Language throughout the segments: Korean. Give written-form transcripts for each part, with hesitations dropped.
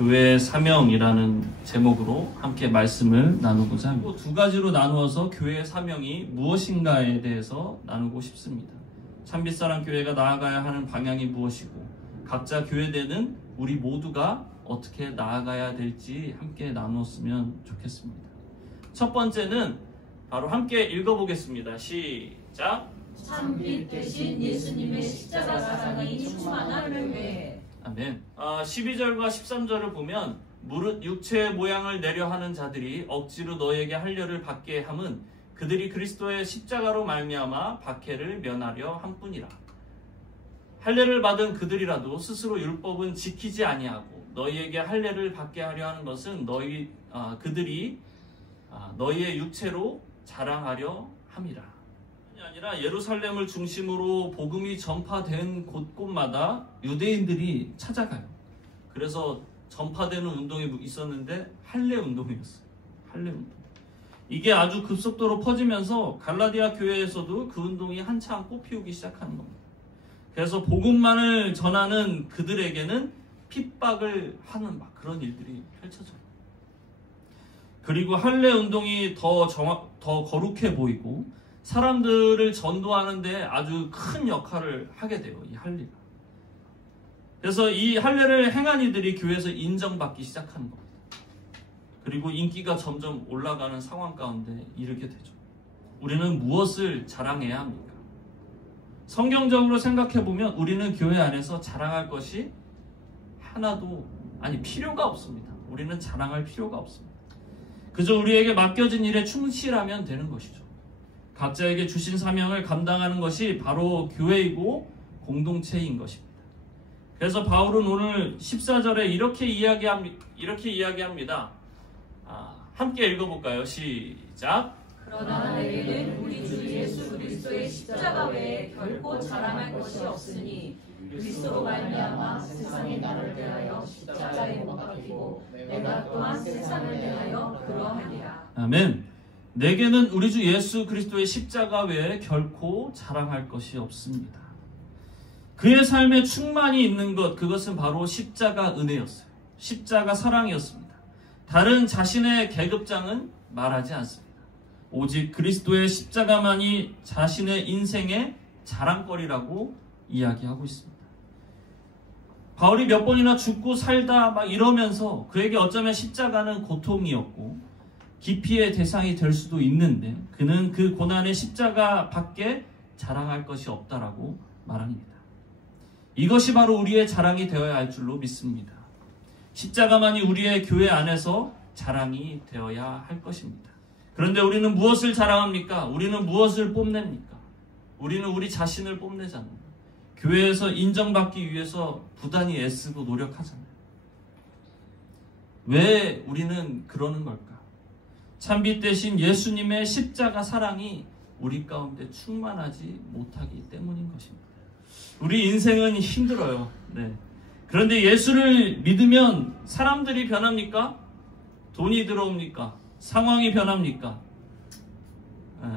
교회의 사명이라는 제목으로 함께 말씀을 나누고자 합니다. 두 가지로 나누어서 교회의 사명이 무엇인가에 대해서 나누고 싶습니다. 참빛사랑 교회가 나아가야 하는 방향이 무엇이고 각자 교회되는 우리 모두가 어떻게 나아가야 될지 함께 나누었으면 좋겠습니다. 첫 번째는 바로 함께 읽어보겠습니다. 시작! 참빛 되신 예수님의 십자가 사랑이 충만한 교회. 아멘. 12절과 13절을 보면 무릇 육체의 모양을 내려 하는 자들이 억지로 너에게 할례를 받게 함은 그들이 그리스도의 십자가로 말미암아 박해를 면하려 함뿐이라. 할례를 받은 그들이라도 스스로 율법은 지키지 아니하고 너희에게 할례를 받게 하려 하는 것은 그들이 너희의 육체로 자랑하려 함이라. 아니라 예루살렘을 중심으로 복음이 전파된 곳곳마다 유대인들이 찾아가요. 그래서 전파되는 운동이 있었는데 할례 운동이었어요. 할례 운동. 이게 아주 급속도로 퍼지면서 갈라디아 교회에서도 그 운동이 한참 꽃피우기 시작하는 겁니다. 그래서 복음만을 전하는 그들에게는 핍박을 하는 그런 일들이 펼쳐져요. 그리고 할례 운동이 더 거룩해 보이고 사람들을 전도하는데 아주 큰 역할을 하게 돼요. 이 할례가. 그래서 이 할례를 행한 이들이 교회에서 인정받기 시작하는 겁니다. 그리고 인기가 점점 올라가는 상황 가운데 이르게 되죠. 우리는 무엇을 자랑해야 합니까? 성경적으로 생각해보면 우리는 교회 안에서 자랑할 것이 하나도 필요가 없습니다. 우리는 자랑할 필요가 없습니다. 그저 우리에게 맡겨진 일에 충실하면 되는 것이죠. 각자에게 주신 사명을 감당하는 것이 바로 교회이고 공동체인 것입니다. 그래서 바울은 오늘 14절에 이렇게 이야기합니다. 함께 읽어볼까요? 시작! 그러나 내게는 우리 주 예수 그리스도의 십자가 외에 결코 자랑할 것이 없으니 그리스도로 말미암아 세상이 나를 대하여 십자가에 못 박히고 내가 또한 세상을 대하여 그러하니라. 아멘. 내게는 우리 주 예수 그리스도의 십자가 외에 결코 자랑할 것이 없습니다. 그의 삶에 충만히 있는 것, 그것은 바로 십자가 은혜였어요. 십자가 사랑이었습니다. 다른 자신의 계급장은 말하지 않습니다. 오직 그리스도의 십자가만이 자신의 인생의 자랑거리라고 이야기하고 있습니다. 바울이 몇 번이나 죽고 살다 이러면서 그에게 어쩌면 십자가는 고통이었고 기피의 대상이 될 수도 있는데 그는 그 고난의 십자가 밖에 자랑할 것이 없다라고 말합니다. 이것이 바로 우리의 자랑이 되어야 할 줄로 믿습니다. 십자가만이 우리의 교회 안에서 자랑이 되어야 할 것입니다. 그런데 우리는 무엇을 자랑합니까? 우리는 무엇을 뽐냅니까? 우리는 우리 자신을 뽐내잖아요. 교회에서 인정받기 위해서 부단히 애쓰고 노력하잖아요. 왜 우리는 그러는 걸까? 참빛 대신 예수님의 십자가 사랑이 우리 가운데 충만하지 못하기 때문인 것입니다. 우리 인생은 힘들어요. 네. 그런데 예수를 믿으면 사람들이 변합니까? 돈이 들어옵니까? 상황이 변합니까? 네.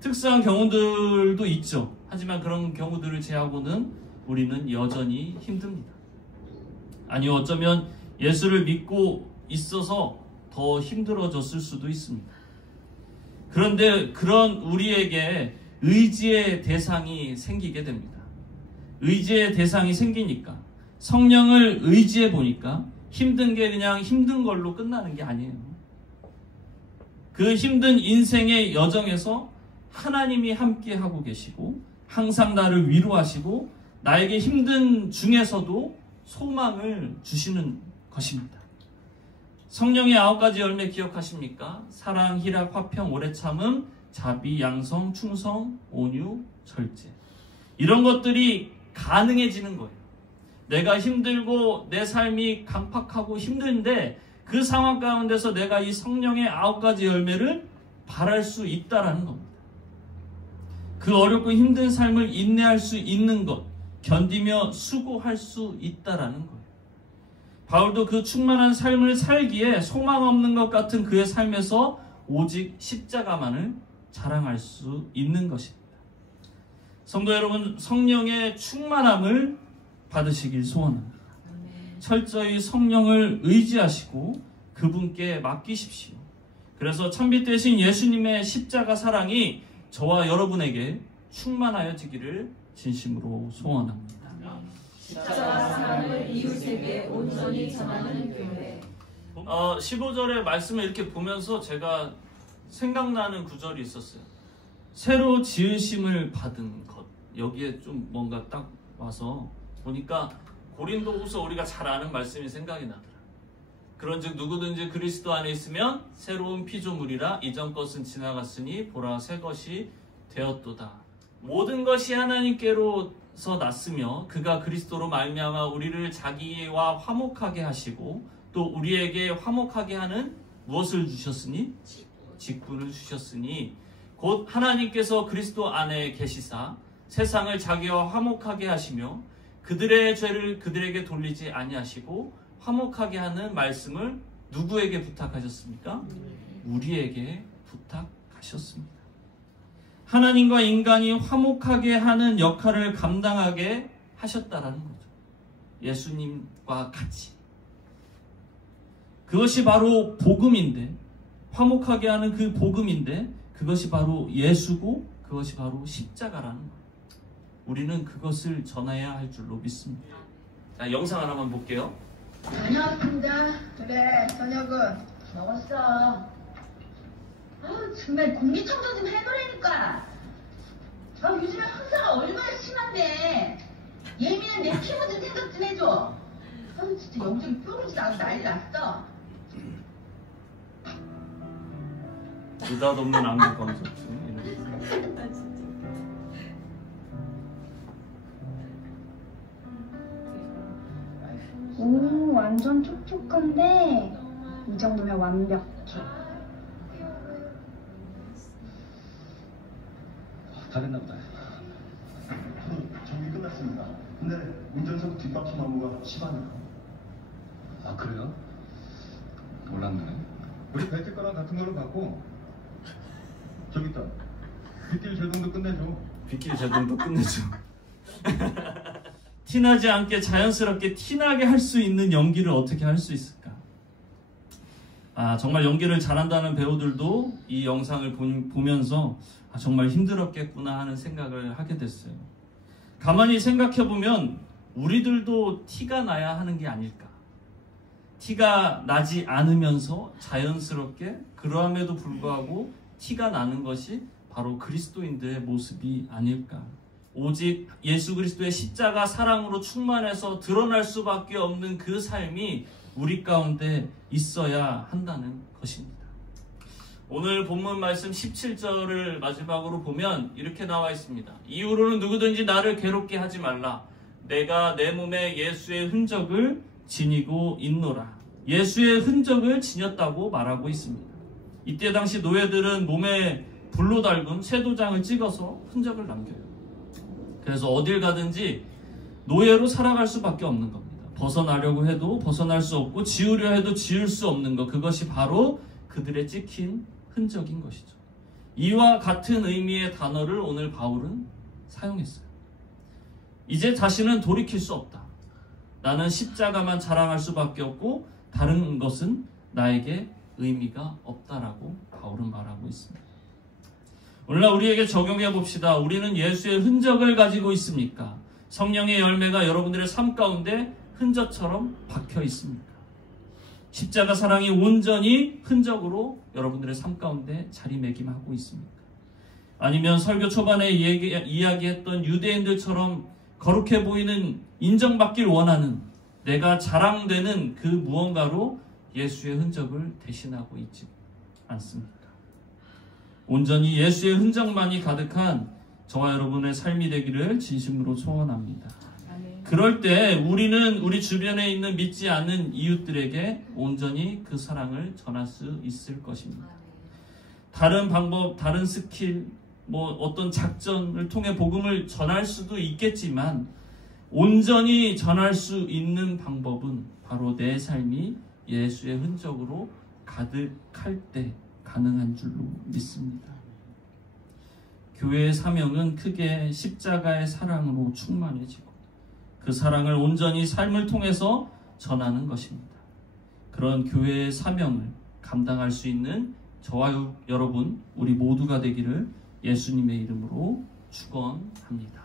특수한 경우들도 있죠. 하지만 그런 경우들을 제하고는 우리는 여전히 힘듭니다. 아니 어쩌면 예수를 믿고 있어서 더 힘들어졌을 수도 있습니다. 그런데 그런 우리에게 의지의 대상이 생기게 됩니다. 의지의 대상이 생기니까 성령을 의지해 보니까 힘든 게 그냥 힘든 걸로 끝나는 게 아니에요. 그 힘든 인생의 여정에서 하나님이 함께 하고 계시고 항상 나를 위로하시고 나에게 힘든 중에서도 소망을 주시는 것입니다. 성령의 9가지 열매 기억하십니까? 사랑, 희락, 화평, 오래 참음, 자비, 양성, 충성, 온유, 절제. 이런 것들이 가능해지는 거예요. 내가 힘들고 내 삶이 강팍하고 힘든데 그 상황 가운데서 내가 이 성령의 9가지 열매를 바랄 수 있다라는 겁니다. 그 어렵고 힘든 삶을 인내할 수 있는 것, 견디며 수고할 수 있다라는 거예요. 바울도 그 충만한 삶을 살기에 소망 없는 것 같은 그의 삶에서 오직 십자가만을 자랑할 수 있는 것입니다. 성도 여러분, 성령의 충만함을 받으시길 소원합니다. 철저히 성령을 의지하시고 그분께 맡기십시오. 그래서 참빛 되신 예수님의 십자가 사랑이 저와 여러분에게 충만하여지기를 진심으로 소원합니다. 십자가 사랑을 이웃에게 온전히 전하는 교회. 15절의 말씀을 이렇게 보면서 제가 생각나는 구절이 있었어요. 새로 지으심을 받은 것. 여기에 좀 뭔가 딱 와서 보니까 고린도후서 우리가 잘 아는 말씀이 생각이 나더라. 그런즉 누구든지 그리스도 안에 있으면 새로운 피조물이라 이전 것은 지나갔으니 보라 새 것이 되었도다. 모든 것이 하나님께로서 났으며 그가 그리스도로 말미암아 우리를 자기와 화목하게 하시고 또 우리에게 화목하게 하는 무엇을 주셨으니? 직분을 주셨으니 곧 하나님께서 그리스도 안에 계시사 세상을 자기와 화목하게 하시며 그들의 죄를 그들에게 돌리지 아니하시고 화목하게 하는 말씀을 누구에게 부탁하셨습니까? 우리에게 부탁하셨습니다. 하나님과 인간이 화목하게 하는 역할을 감당하게 하셨다라는 거죠. 예수님과 같이. 그것이 바로 복음인데, 화목하게 하는 그 복음인데 그것이 바로 예수고 그것이 바로 십자가라는 거예요. 우리는 그것을 전해야 할 줄로 믿습니다. 자, 영상 하나만 볼게요. 다녀왔습니다. 그래, 저녁은 먹었어. 정말 공기청정 좀 해보라니까. 요즘에 황사가 얼마나 심한데. 예민한 내 피부 좀 생각 좀 해줘. 진짜 여기저기 뾰루지 나고 난리 났어. 느닷없는 안구 검색증 이런. 오, 완전 촉촉한데 이 정도면 완벽해. 다 됐나 보다. 정비 끝났습니다. 근데 운전석 뒷바퀴 나무가 심하네요. 아, 그래요? 몰랐네. 우리 벨트 거랑 같은 걸로 갖고 저기 있다. 빗길 제동도 끝내줘. 빗길 제동도 끝내줘. 티나지 않게 자연스럽게 티나게 할 수 있는 연기를 어떻게 할 수 있을까? 정말 연기를 잘한다는 배우들도 이 영상을 보면서 정말 힘들었겠구나 하는 생각을 하게 됐어요. 가만히 생각해보면 우리들도 티가 나야 하는 게 아닐까? 티가 나지 않으면서 자연스럽게 그러함에도 불구하고 티가 나는 것이 바로 그리스도인들의 모습이 아닐까? 오직 예수 그리스도의 십자가 사랑으로 충만해서 드러날 수밖에 없는 그 삶이 우리 가운데 있어야 한다는 것입니다. 오늘 본문 말씀 17절을 마지막으로 보면 이렇게 나와 있습니다. 이후로는 누구든지 나를 괴롭게 하지 말라. 내가 내 몸에 예수의 흔적을 지니고 있노라. 예수의 흔적을 지녔다고 말하고 있습니다. 이때 당시 노예들은 몸에 불로 달군 쇠도장을 찍어서 흔적을 남겨요. 그래서 어딜 가든지 노예로 살아갈 수밖에 없는 겁니다. 벗어나려고 해도 벗어날 수 없고 지우려 해도 지울 수 없는 것. 그것이 바로 그들의 찍힌 흔적인 것이죠. 이와 같은 의미의 단어를 오늘 바울은 사용했어요. 이제 다시는 돌이킬 수 없다. 나는 십자가만 자랑할 수밖에 없고 다른 것은 나에게 의미가 없다라고 바울은 말하고 있습니다. 오늘날 우리에게 적용해 봅시다. 우리는 예수의 흔적을 가지고 있습니까? 성령의 열매가 여러분들의 삶 가운데 흔적처럼 박혀 있습니까? 십자가 사랑이 온전히 흔적으로 여러분들의 삶 가운데 자리매김하고 있습니까? 아니면 설교 초반에 이야기했던 유대인들처럼 거룩해 보이는 인정받길 원하는 내가 자랑되는 그 무언가로 예수의 흔적을 대신하고 있지 않습니까? 온전히 예수의 흔적만이 가득한 저와 여러분의 삶이 되기를 진심으로 소원합니다. 그럴 때 우리는 우리 주변에 있는 믿지 않는 이웃들에게 온전히 그 사랑을 전할 수 있을 것입니다. 다른 방법, 다른 스킬, 어떤 작전을 통해 복음을 전할 수도 있겠지만 온전히 전할 수 있는 방법은 바로 내 삶이 예수의 흔적으로 가득할 때 가능한 줄로 믿습니다. 교회의 사명은 크게 십자가의 사랑으로 충만해지고 그 사랑을 온전히 삶을 통해서 전하는 것입니다. 그런 교회의 사명을 감당할 수 있는 저와 여러분 우리 모두가 되기를 예수님의 이름으로 축원합니다.